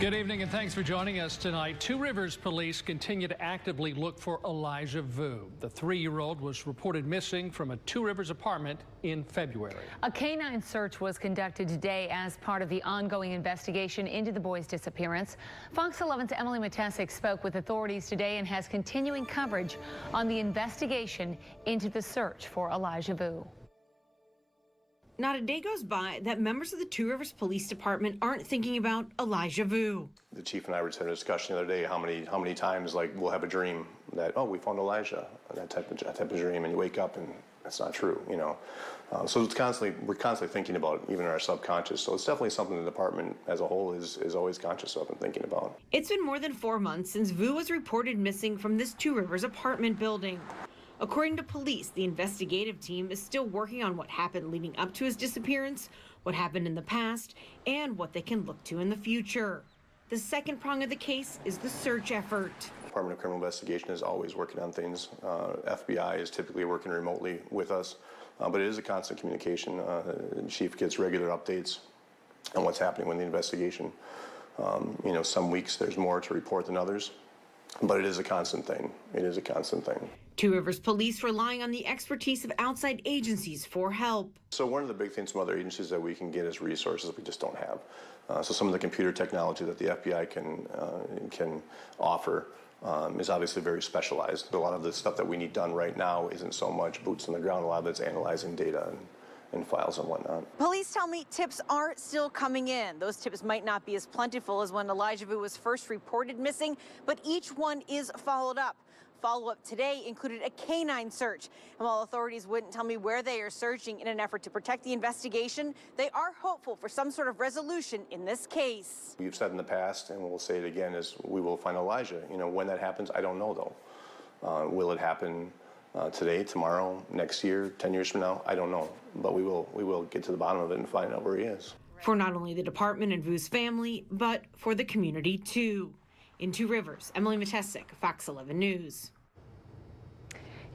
Good evening and thanks for joining us tonight. Two Rivers police continue to actively look for Elijah Vue. The 3-year-old was reported missing from a Two Rivers apartment in February. A canine search was conducted today as part of the ongoing investigation into the boy's disappearance. Fox 11's Emily Matesic spoke with authorities today and has continuing coverage on the investigation into the search for Elijah Vue. Not a day goes by that members of the Two Rivers Police Department aren't thinking about Elijah Vue. The chief and I were having a discussion the other day how many times we'll have a dream that, oh, we found Elijah, that type of dream, and you wake up and that's not true, you know. So we're constantly thinking about it, even in our subconscious. So it's definitely something the department as a whole is always conscious of and thinking about. It's been more than 4 months since Vue was reported missing from this Two Rivers apartment building. According to police, the investigative team is still working on what happened leading up to his disappearance, what happened in the past, and what they can look to in the future. The second prong of the case is the search effort. Department of Criminal Investigation is always working on things. FBI is typically working remotely with us, but it is a constant communication. The chief gets regular updates on what's happening with the investigation. You know, some weeks there's more to report than others, but it is a constant thing. It is a constant thing. Two Rivers Police relying on the expertise of outside agencies for help. So one of the big things from other agencies that we can get is resources we just don't have. So some of the computer technology that the FBI can offer is obviously very specialized. A lot of the stuff that we need done right now isn't so much boots on the ground. A lot of it's analyzing data and files and whatnot. Police tell me tips are still coming in. Those tips might not be as plentiful as when Elijah Vue was first reported missing, but each one is followed up. Follow-up today included a canine search. And while authorities wouldn't tell me where they are searching in an effort to protect the investigation, they are hopeful for some sort of resolution in this case. We've said in the past, and we'll say it again, is we will find Elijah. You know, when that happens, I don't know though. Will it happen today, tomorrow, next year, 10 years from now? I don't know. But we will get to the bottom of it and find out where he is. For not only the department and Vue's family, but for the community too. In Two Rivers, Emily Matesic, Fox 11 News.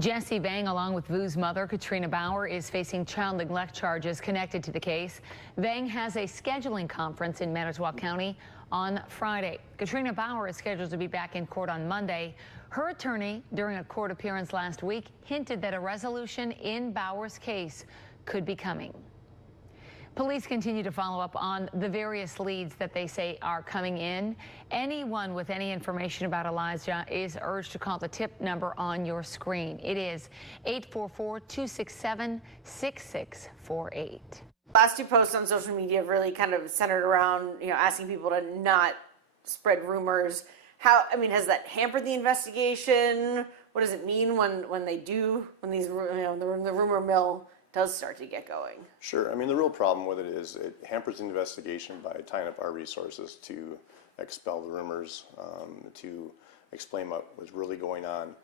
Jesse Vang, along with Vue's mother, Katrina Bauer, is facing child neglect charges connected to the case. Vang has a scheduling conference in Manitowoc County on Friday. Katrina Bauer is scheduled to be back in court on Monday. Her attorney, during a court appearance last week, hinted that a resolution in Bauer's case could be coming. Police continue to follow up on the various leads that they say are coming in. Anyone with any information about Elijah is urged to call the tip number on your screen. It is 844-267-6648. Last 2 posts on social media have really kind of centered around, asking people to not spread rumors. Has that hampered the investigation? What does it mean when these, the rumor mill does start to get going? Sure. I mean, the real problem with it is it hampers the investigation by tying up our resources to expel the rumors, to explain what was really going on.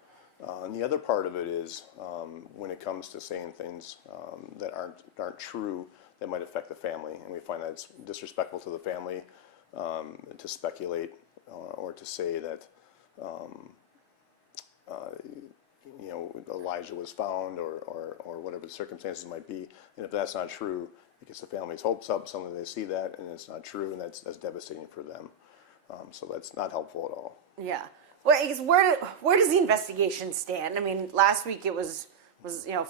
And the other part of it is when it comes to saying things that aren't true that might affect the family, and we find that it's disrespectful to the family to speculate or to say that Elijah was found or whatever the circumstances might be. And if that's not true, it gets the family's hopes up. Suddenly they see that and it's not true, and that's devastating for them. So that's not helpful at all. Yeah. Well, I guess where does the investigation stand? I mean, last week it was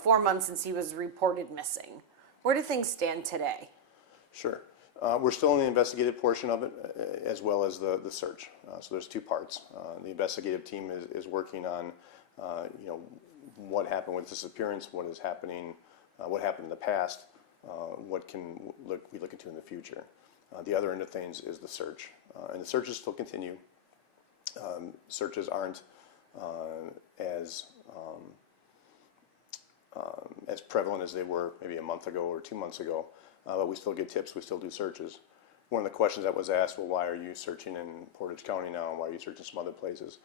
4 months since he was reported missing. Where do things stand today? Sure. We're still in the investigative portion of it, as well as the search. So there's 2 parts. The investigative team is working on what happened with disappearance, what is happening, what happened in the past, what can we look into in the future. The other end of things is the search, and the searches still continue. Searches aren't as prevalent as they were maybe a month ago or 2 months ago, but we still get tips, we still do searches. One of the questions that was asked, well, why are you searching in Portage County now, and why are you searching some other places?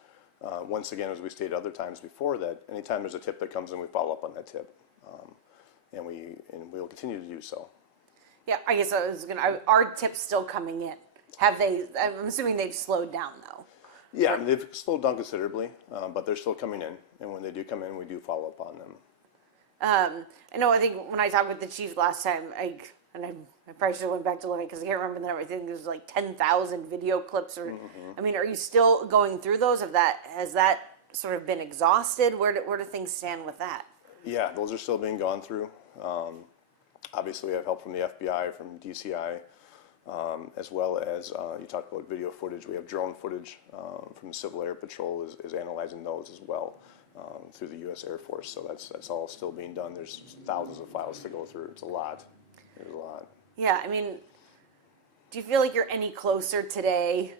Once again, as we stated other times before, that anytime there's a tip that comes in, we follow up on that tip, and we will continue to do so. Yeah, I guess are tips still coming in? Have they? I'm assuming they've slowed down though. Yeah, they've slowed down considerably, but they're still coming in, and when they do come in, we do follow up on them. I know. I think when I talked with the chief last time, and I probably should have went back to look because I can't remember the number. I think there's like 10,000 video clips. Or, I mean, are you still going through those? Has that sort of been exhausted? Where do things stand with that? Yeah, those are still being gone through. Obviously, we have help from the FBI, from DCI, as well as you talked about video footage. We have drone footage from the Civil Air Patrol is analyzing those as well through the U.S. Air Force. So that's all still being done. There's thousands of files to go through. It's a lot. There's a lot. Yeah, I mean, do you feel like you're any closer today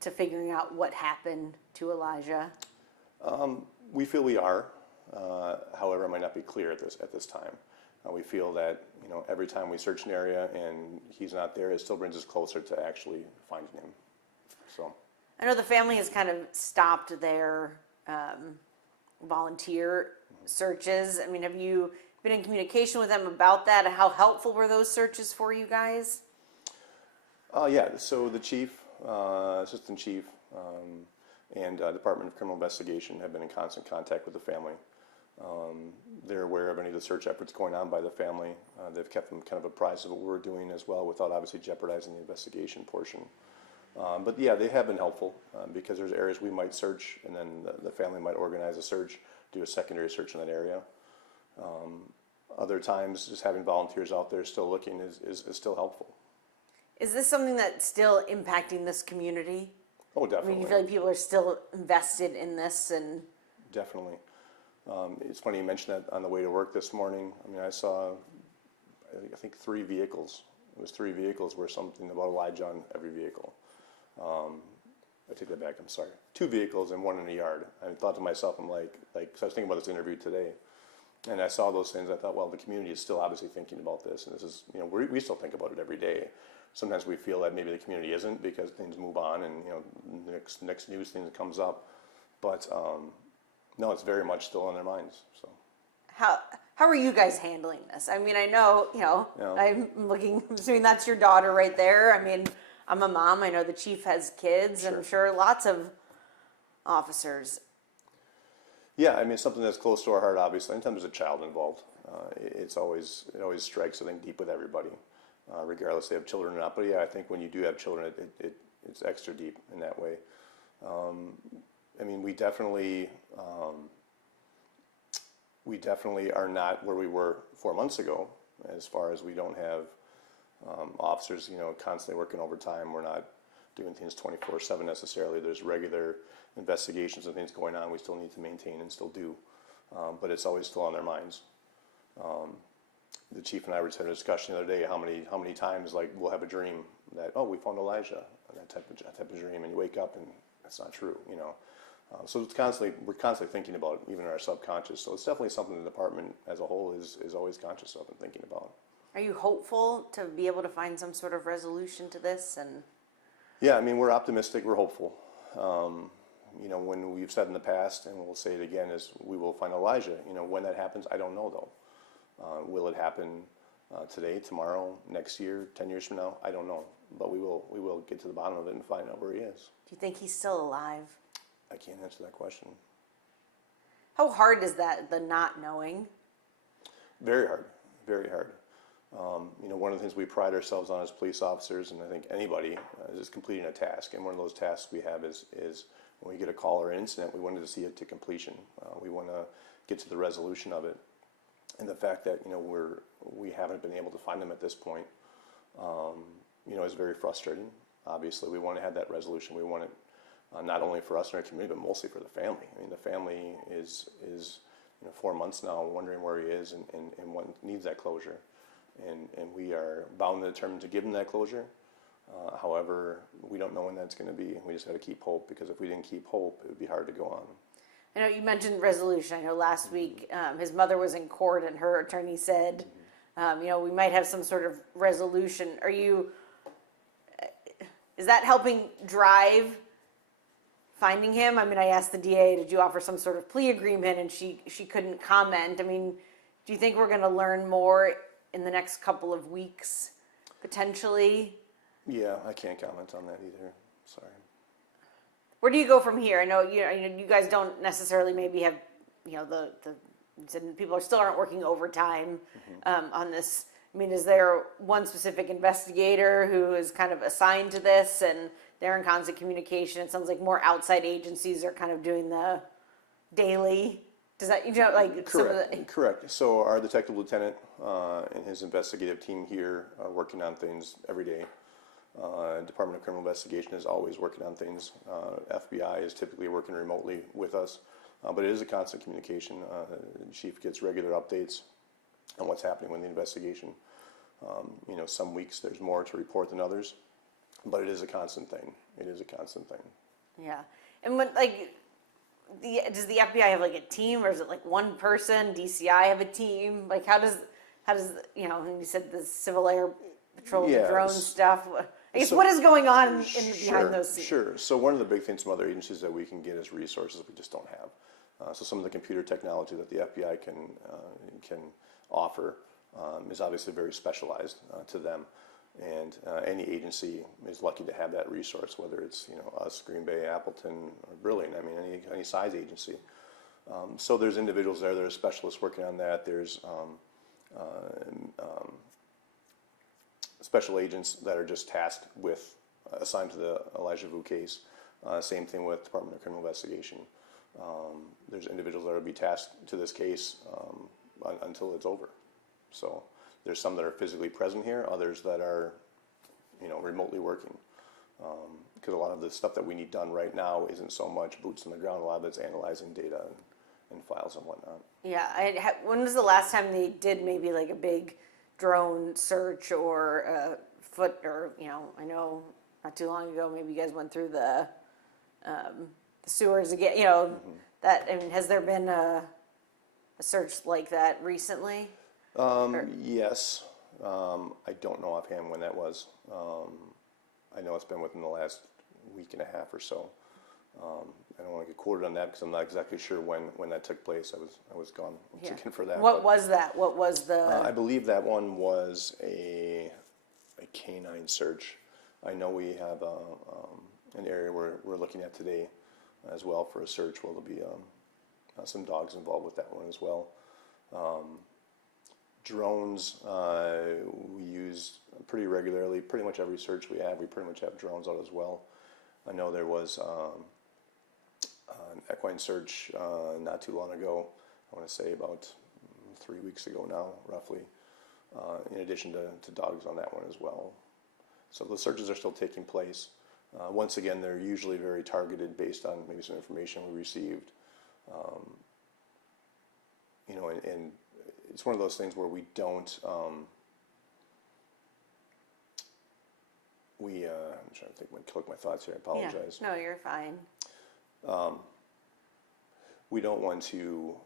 to figuring out what happened to Elijah? We feel we are. However, it might not be clear at this time. We feel that every time we search an area and he's not there, it still brings us closer to actually finding him. So I know the family has kind of stopped their volunteer searches. I mean, have you been in communication with them about that? How helpful were those searches for you guys? Yeah, so the chief, assistant chief, and Department of Criminal Investigation have been in constant contact with the family. They're aware of any of the search efforts going on by the family. They've kept them kind of apprised of what we're doing as well without obviously jeopardizing the investigation portion. But yeah, they have been helpful because there's areas we might search and then the family might organize a search, do a secondary search in that area. Other times, just having volunteers out there still looking is still helpful. Is this something that's still impacting this community? Oh, I definitely. mean, you feel like people are still invested in this and... Definitely. It's funny you mentioned that on the way to work this morning. I mean, I saw, I think 3 vehicles. It was 3 vehicles where something about Elijah on every vehicle. I take that back, I'm sorry. 2 vehicles and 1 in the yard. I thought to myself, I'm like, so I was thinking about this interview today. And I saw those things. I thought, well, the community is still obviously thinking about this. And this is, we still think about it every day. Sometimes we feel that maybe the community isn't because things move on and, next news thing that comes up. But, no, it's very much still on their minds. So, how are you guys handling this? I mean, I know, I'm assuming that's your daughter right there. I mean, I'm a mom. I know the chief has kids. Sure. I'm sure lots of officers. Yeah, I mean, something that's close to our heart, obviously. Anytime there's a child involved, it always strikes, I think, deep with everybody, regardless if they have children or not. But yeah, I think when you do have children, it's extra deep in that way. I mean, we definitely are not where we were 4 months ago, as far as we don't have officers, constantly working overtime. We're not doing things 24/7 necessarily. There's regular investigations and things going on we still need to maintain and still do, but it's always still on their minds. The chief and I were having a discussion the other day how many times we'll have a dream that, oh, we found Elijah, and that type of dream, and you wake up and that's not true, So we're constantly thinking about it, even in our subconscious. So it's definitely something the department as a whole is always conscious of and thinking about. Are you hopeful to be able to find some sort of resolution to this? And yeah, I mean, we're optimistic, we're hopeful. When we've said in the past, and we'll say it again, is we will find Elijah. When that happens, I don't know though. Will it happen today, tomorrow, next year, 10 years from now? I don't know, but we will get to the bottom of it and find out where he is. Do you think he's still alive? I can't answer that question. How hard is that, the not knowing? Very hard, very hard. One of the things we pride ourselves on as police officers, and I think anybody, is completing a task. And one of those tasks we have is when we get a call or an incident, we wanted to see it to completion. We want to get to the resolution of it. And the fact that we haven't been able to find them at this point, is very frustrating. Obviously, we want to have that resolution. We want it not only for us and our community, but mostly for the family. I mean, the family is 4 months now wondering where he is and one needs that closure. And we are bound and determined to give them that closure. However, we don't know when that's going to be. We just got to keep hope, because if we didn't keep hope, it would be hard to go on. I know you mentioned resolution. I know last week his mother was in court and her attorney said, we might have some sort of resolution. Is that helping drive finding him? I mean, I asked the DA, did you offer some sort of plea agreement? And she couldn't comment. I mean, do you think we're going to learn more in the next couple of weeks, potentially? Yeah, I can't comment on that either. Sorry. Where do you go from here? I know you guys don't necessarily maybe have, people still aren't working overtime on this I mean, is there one specific investigator who is kind of assigned to this and they're in constant communication? It sounds like more outside agencies are kind of doing the daily. Does that, like some of the... Correct. So our detective lieutenant and his investigative team here are working on things every day. Department of Criminal Investigation is always working on things. FBI is typically working remotely with us, but it is a constant communication. The chief gets regular updates on what's happening with the investigation. Some weeks there's more to report than others, but it is a constant thing. It is a constant thing. Yeah. And when, does the FBI have like a team, or is it like one person? DCI have a team? Like how does and you said the Civil Air Patrol, the drone stuff. I guess what is going on behind those scenes? Sure. So one of the big things from other agencies that we can get is resources we just don't have. So some of the computer technology that the FBI can offer is obviously very specialized to them, and any agency is lucky to have that resource, whether it's us, Green Bay, Appleton, or Brilliant. I mean, any size agency. So there's individuals there that are specialists working on that. There's special agents that are just tasked with, assigned to the Elijah Vue case. Same thing with Department of Criminal Investigation. There's individuals that will be tasked to this case until it's over. So there's some that are physically present here, others that are, remotely working. Because a lot of the stuff that we need done right now isn't so much boots on the ground. A lot of it's analyzing data and files and whatnot. Yeah. When was the last time they did maybe like a big drone search or foot, or I know not too long ago maybe you guys went through the sewers again. That, I mean, has there been a search like that recently? Yes. I don't know offhand when that was. I know it's been within the last week and a half or so. I don't want to get quoted on that because I'm not exactly sure when that took place. I was gone looking for that. What was that? What was the? I believe that one was a canine search. I know we have an area where we're looking at today as well for a search. Where there'll be some dogs involved with that one as well. Drones we use pretty regularly. Pretty much every search we have, we pretty much have drones out as well. I know there was an equine search not too long ago. I want to say about 3 weeks ago now, roughly. In addition to dogs on that one as well. So the searches are still taking place. Once again, they're usually very targeted based on maybe some information we received. And it's one of those things where we don't. I'm trying to collect my thoughts here. I apologize. Yeah. No, you're fine. We don't want to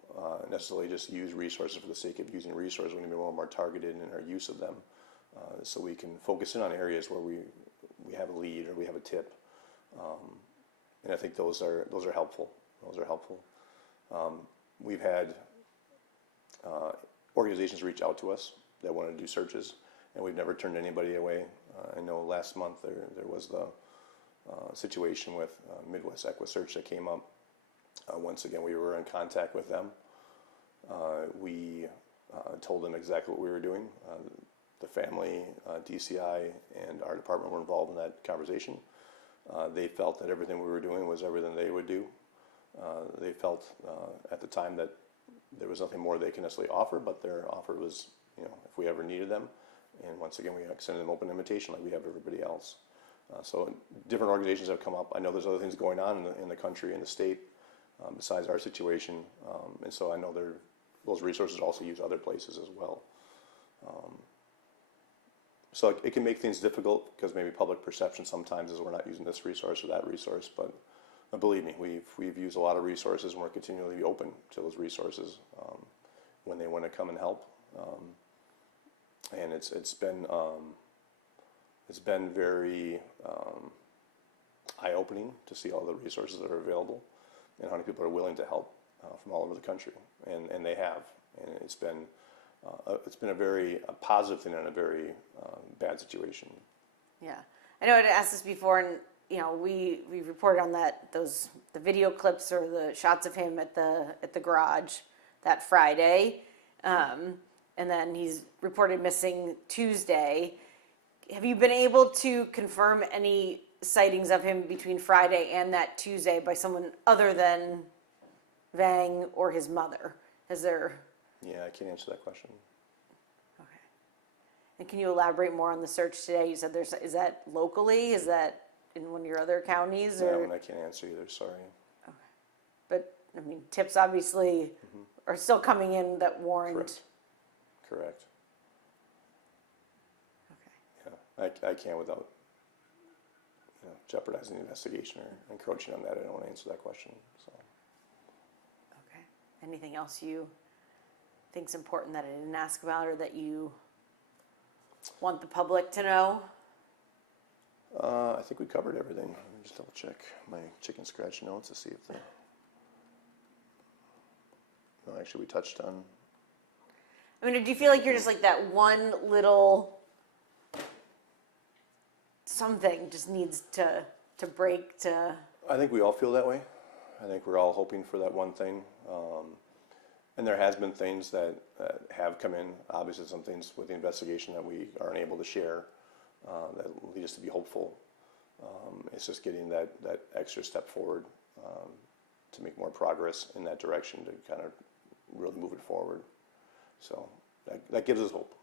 necessarily just use resources for the sake of using resources. We need to be a little more targeted in our use of them, so we can focus in on areas where we have a lead or we have a tip, and I think those are helpful. Those are helpful. We've had organizations reach out to us that want to do searches, and we've never turned anybody away. I know last month there was the situation with Midwest Equisearch that came up. Once again, we were in contact with them. We told them exactly what we were doing. The family, DCI, and our department were involved in that conversation. They felt that everything we were doing was everything they would do. They felt at the time that there was nothing more they can necessarily offer, but their offer was, if we ever needed them. And once again, we extended them open invitation like we have everybody else. So different organizations have come up. I know there's other things going on in the country, in the state, besides our situation. And so I know those resources also use other places as well. So it can make things difficult because maybe public perception sometimes is we're not using this resource or that resource. But believe me, we've used a lot of resources, and we're continually open to those resources when they want to come and help. And it's been very eye-opening to see all the resources that are available and how many people are willing to help from all over the country, and they have, and it's been a very positive thing in a very bad situation. Yeah, I know I'd asked this before, and we reported on the video clips or the shots of him at the garage that Friday. and then he's reported missing Tuesday. Have you been able to confirm any sightings of him between Friday and that Tuesday by someone other than Vang or his mother? Is there? Yeah, I can't answer that question. Okay. And can you elaborate more on the search today? You said is that locally? Is that in one of your other counties? That Or? one I can't answer either, sorry. Okay. But, I mean, tips obviously are still coming in that warrant. Correct. Okay. Yeah, I can't without jeopardizing the investigation or encroaching on that. I don't want to answer that question. So. Okay. Anything else you think's important that I didn't ask about or that you want the public to know? I think we covered everything. Let me just double check my chicken scratch notes to see if they. No, actually, we touched on. I mean, do you feel like you're just like that one little something just needs to break to? I think we all feel that way. I think we're all hoping for that one thing. And there has been things that have come in, obviously some things with the investigation that we aren't able to share that lead us to be hopeful. It's just getting that extra step forward to make more progress in that direction to kind of really move it forward. So that gives us hope.